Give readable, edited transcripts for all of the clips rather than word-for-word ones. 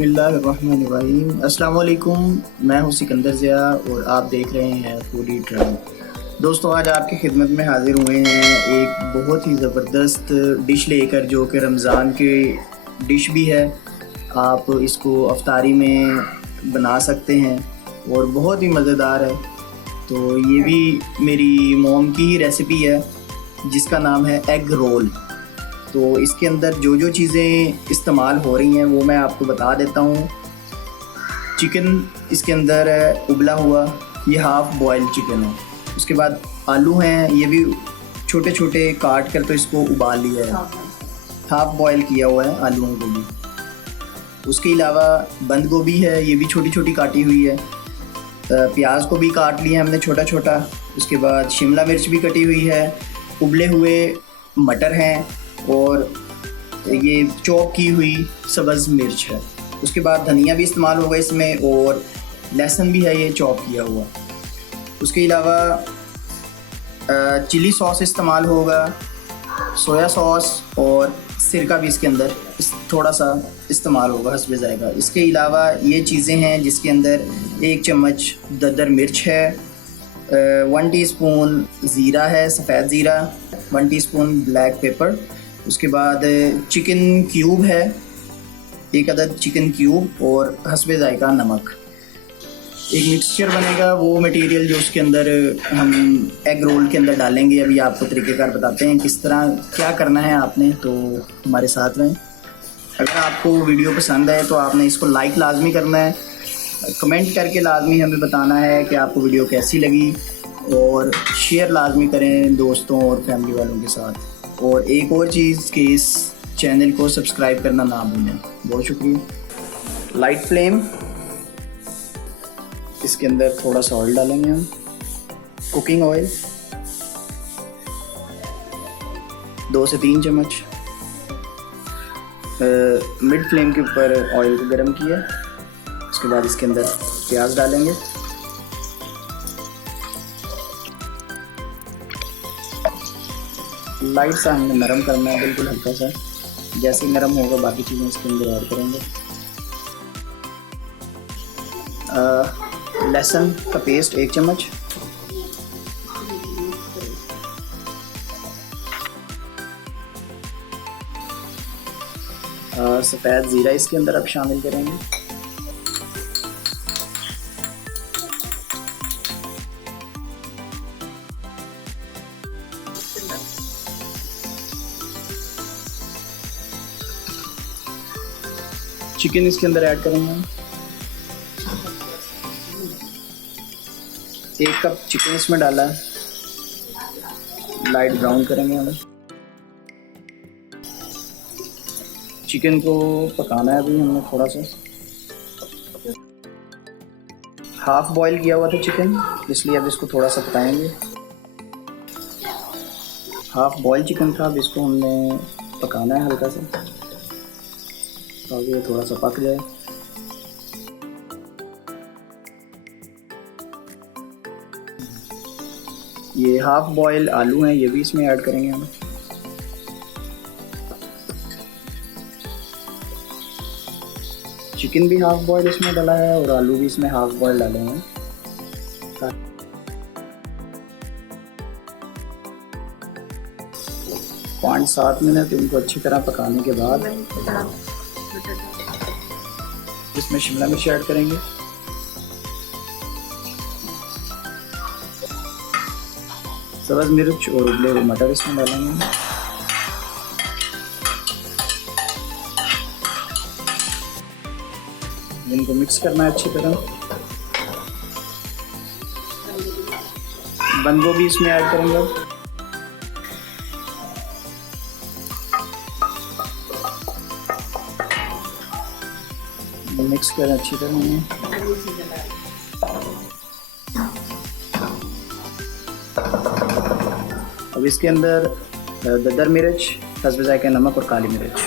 बिस्मिल्लाहिर्रहमानिर्रहीम। अस्सलाम वालेकुम, मैं हूँ सिकंदर ज़िया और आप देख रहे हैं फूडी ट्रैवल। दोस्तों, आज आपकी खिदमत में हाज़िर हुए हैं एक बहुत ही ज़बरदस्त डिश लेकर, जो कि रमज़ान की डिश भी है। आप इसको अफ्तारी में बना सकते हैं और बहुत ही मज़ेदार है। तो ये भी मेरी मॉम की ही रेसिपी है जिसका नाम है एग रोल। तो इसके अंदर जो जो चीज़ें इस्तेमाल हो रही हैं वो मैं आपको बता देता हूँ। चिकन इसके अंदर है उबला हुआ, ये हाफ़ बॉयल चिकन है। उसके बाद आलू हैं, ये भी छोटे छोटे काट कर तो इसको उबाल लिया है, हाफ़ बॉयल किया हुआ है आलूओं को भी। उसके अलावा बंद गोभी है, ये भी छोटी छोटी काटी हुई है। प्याज को भी काट लिया हमने छोटा छोटा। उसके बाद शिमला मिर्च भी कटी हुई है, उबले हुए मटर हैं और ये चॉप की हुई सब्ज़ मिर्च है। उसके बाद धनिया भी इस्तेमाल होगा इसमें और लहसुन भी है, ये चॉप किया हुआ। उसके अलावा चिली सॉस इस्तेमाल होगा, सोया सॉस और सिरका भी इसके अंदर थोड़ा सा इस्तेमाल होगा हस्बे ज़ायक़ा। इसके अलावा ये चीज़ें हैं जिसके अंदर 1 चम्मच दरदर मिर्च है, 1 टीस्पून ज़ीरा है, सफ़ेद ज़ीरा, 1 टीस्पून ब्लैक पेपर। उसके बाद चिकन क्यूब है, 1 अदद चिकन क्यूब और हस्बे ज़ायक़ा नमक। एक मिक्सचर बनेगा, वो मटेरियल जो उसके अंदर हम एग रोल के अंदर डालेंगे। अभी आपको तरीक़ेकार बताते हैं किस तरह क्या करना है आपने, तो हमारे साथ रहें। अगर आपको वीडियो पसंद आए तो आपने इसको लाइक लाजमी करना है, कमेंट करके लाजमी हमें बताना है कि आपको वीडियो कैसी लगी, और शेयर लाजमी करें दोस्तों और फैमिली वालों के साथ। और एक और चीज़ कि इस चैनल को सब्सक्राइब करना ना भूलें। बहुत शुक्रिया। लाइट फ्लेम, इसके अंदर थोड़ा सा ऑयल डालेंगे हम, कुकिंग ऑयल 2 से 3 चम्मच। मिड फ्लेम के ऊपर ऑयल को गर्म किया। उसके बाद इसके अंदर प्याज डालेंगे, लाइट सा हमने नरम करना है, बिल्कुल हल्का सा। जैसे ही नरम होगा बाकी चीज़ें इसके अंदर ऐड करेंगे। लहसुन का पेस्ट 1 चम्मच, सफ़ेद ज़ीरा इसके अंदर अब शामिल करेंगे। चिकन इसके अंदर ऐड करेंगे हम, 1 कप चिकन इसमें डाला है, लाइट ब्राउन करेंगे हम। चिकन को पकाना है अभी हमने थोड़ा सा। हाफ बॉयल किया हुआ था चिकन, इसलिए अब इसको थोड़ा सा पकाएंगे। हाफ बॉयल चिकन था, अब इसको हमने पकाना है हल्का सा ताकि ये थोड़ा सा पक जाए। ये हाफ बॉयल आलू हैं, ये भी इसमें ऐड करेंगे हम। चिकन भी हाफ बॉयल इसमें डाला है और आलू भी इसमें हाफ बॉयल डाले हैं। 5-7 मिनट इनको अच्छी तरह पकाने के बाद इसमें शिमला मिर्च ऐड करेंगे, सब्ज़ मिर्च और उबले हुए मटर इसमें डालेंगे। इनको मिक्स करना है अच्छी तरह। बंद गोभी इसमें ऐड करेंगे। मिक्स करें अच्छी तरह। अब इसके अंदर दरदर मिर्च, हस्बे ज़ायक़ा नमक और काली मिर्च।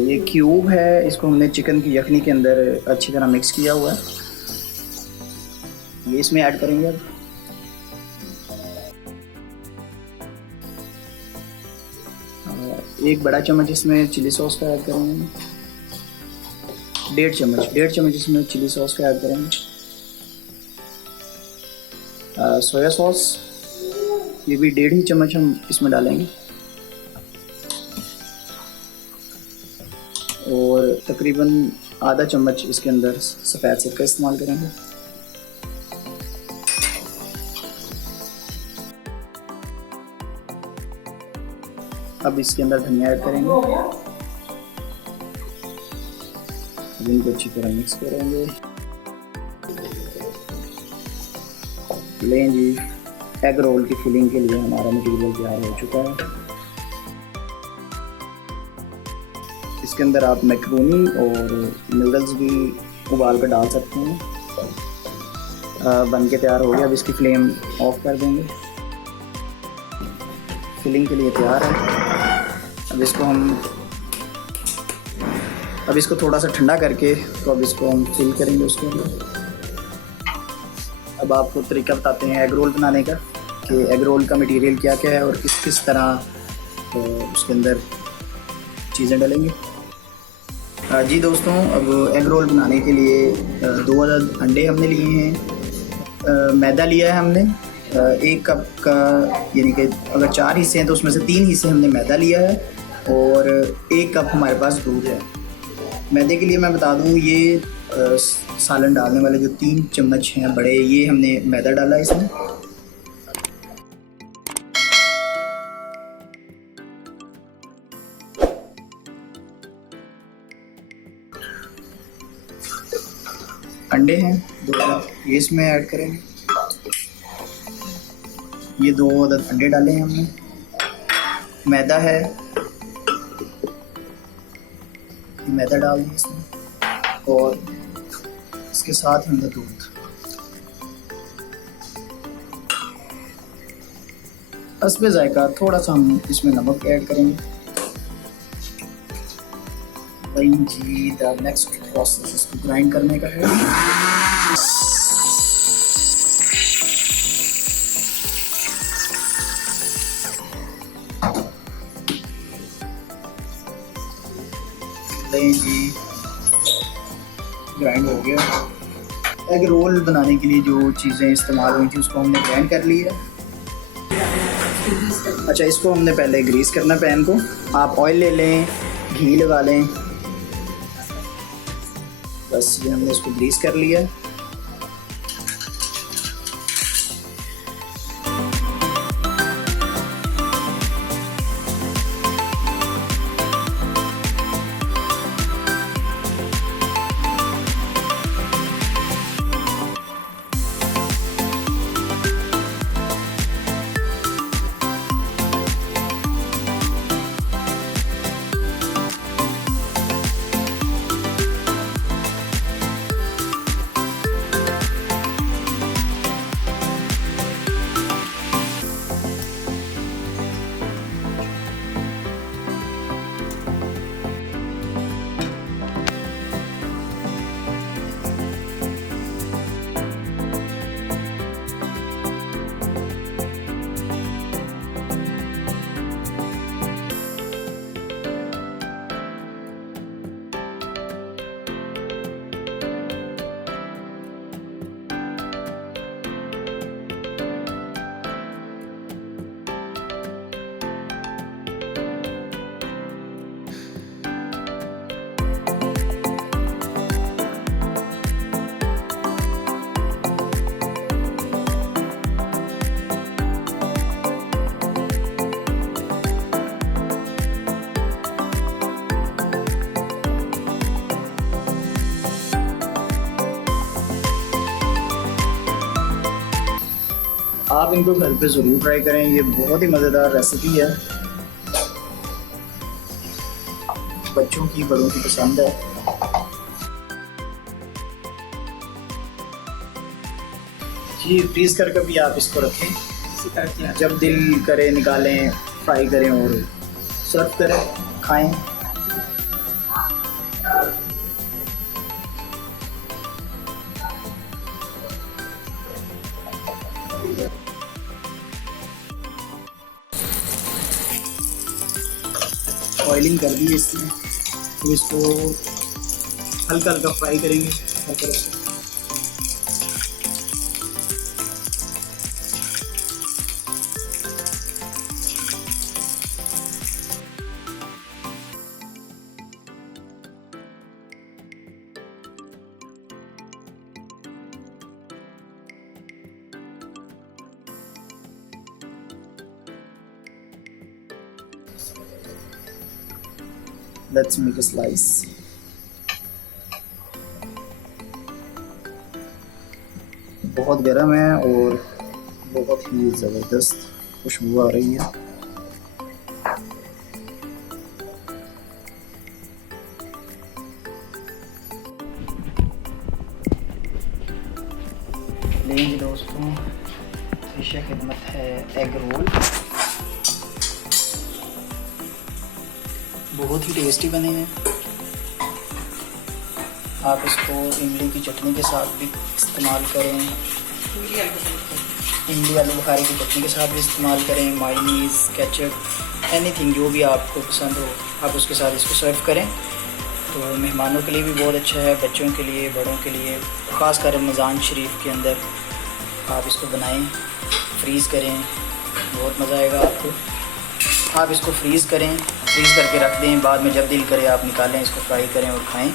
ये क्यूब है, इसको हमने चिकन की यखनी के अंदर अच्छी तरह मिक्स किया हुआ है। ये इसमें ऐड करेंगे अब। एक बड़ा चम्मच इसमें चिली सॉस का ऐड करेंगे। 1.5 चम्मच इसमें चिली सॉस का ऐड करेंगे। सोया सॉस ये भी 1.5 चम्मच हम इसमें डालेंगे। और तकरीबन आधा चम्मच इसके अंदर सफ़ेद सिरका का इस्तेमाल करेंगे। अब इसके अंदर धनिया ऐड करेंगे। अब इनको अच्छी तरह मिक्स करेंगे। लें जी, एग रोल की फिलिंग के लिए हमारा मटीरियल तैयार हो चुका है। इसके अंदर आप मैक्रोनी और नूडल्स भी उबाल कर डाल सकते हैं। बन के तैयार हो गया। अब इसकी फ्लेम ऑफ कर देंगे। फिलिंग के लिए तैयार है। अब इसको थोड़ा सा ठंडा करके तो अब इसको हम फिल करेंगे उसके अंदर। अब आपको तरीका बताते हैं एग रोल बनाने का, कि एग रोल का मटेरियल क्या क्या है और किस किस तरह तो उसके अंदर चीज़ें डालेंगे। जी दोस्तों, अब एग रोल बनाने के लिए 2 अदद अंडे हमने लिए हैं। मैदा लिया है हमने 1 कप का, यानी कि अगर 4 हिस्से हैं तो उसमें से 3 हिस्से हमने मैदा लिया है और 1 कप हमारे पास दूध है। मैदे के लिए मैं बता दूं, ये सालन डालने वाले जो 3 चम्मच हैं बड़े, ये हमने मैदा डाला है इसमें। अंडे हैं 2, ये इसमें ऐड करेंगे। ये 2 अदद अंडे डाले हैं हमने। मैदा है, मैदा डाल दें इसमें और इसके साथ हमने दूध। हस्बे जायका थोड़ा सा हम इसमें नमक ऐड करेंगे। जी, द नेक्स्ट प्रोसेस इसको ग्राइंड करने का है। जी, ग्राइंड हो गया। एग रोल बनाने के लिए जो चीज़ें इस्तेमाल हुई थी उसको हमने ग्राइंड कर ली है। अच्छा, इसको हमने पहले ग्रीस करना पैन को। आप ऑयल ले लें, घी लगा लें, बस ये हमने इसको ग्रीस कर लिया। आप इनको घर पे ज़रूर ट्राई करें, ये बहुत ही मज़ेदार रेसिपी है, बच्चों की बड़ों की पसंद है। जी, फ्रीज कर कभी आप इसको रखें, जब दिल करे निकालें, फ्राई करें और सर्व करें, खाएं। बॉइलिंग कर दी है इसमें, तो इसको हल्का हल्का फ्राई करेंगे हर तरफ से। Let's make a slice. बहुत गर्म है और बहुत ही ज़बरदस्त खुशबू आ रही है। लेंगे दोस्तों, पेश खिदमत है एग रोल। बहुत ही टेस्टी बने हैं। आप इसको इमली की चटनी के साथ भी इस्तेमाल करें, इमली आलू बुखारे की चटनी के साथ भी इस्तेमाल करें, मायोनीज़, केचप, एनीथिंग जो भी आपको पसंद हो आप उसके साथ इसको सर्व करें। तो मेहमानों के लिए भी बहुत अच्छा है, बच्चों के लिए, बड़ों के लिए, ख़ासकर रमज़ान शरीफ के अंदर आप इसको बनाएं, फ्रीज़ करें, बहुत मज़ा आएगा आपको। आप इसको फ्रीज़ करें, फ्रीज़ करके रख दें, बाद में जब दिल करे आप निकालें, इसको फ्राई करें और खाएं।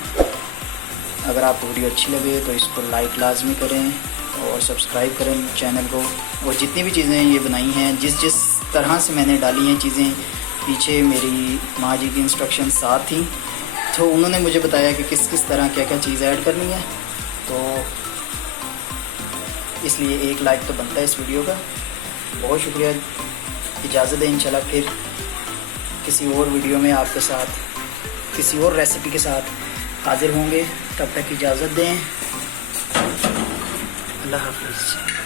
अगर आपको वीडियो अच्छी लगे तो इसको लाइक लाजमी करें और सब्सक्राइब करें चैनल को। और जितनी भी चीज़ें ये बनाई हैं, जिस तरह से मैंने डाली हैं चीज़ें, पीछे मेरी माँ जी की इंस्ट्रक्शन साथ थी, तो उन्होंने मुझे बताया कि किस किस तरह क्या क्या चीज़ ऐड करनी है, तो इसलिए एक लाइक तो बनता है इस वीडियो का। बहुत शुक्रिया। इजाज़त दें, इंशाल्लाह फिर किसी और वीडियो में आपके साथ किसी और रेसिपी के साथ हाज़िर होंगे। तब तक इजाज़त दें। अल्लाह हाफ़िज़।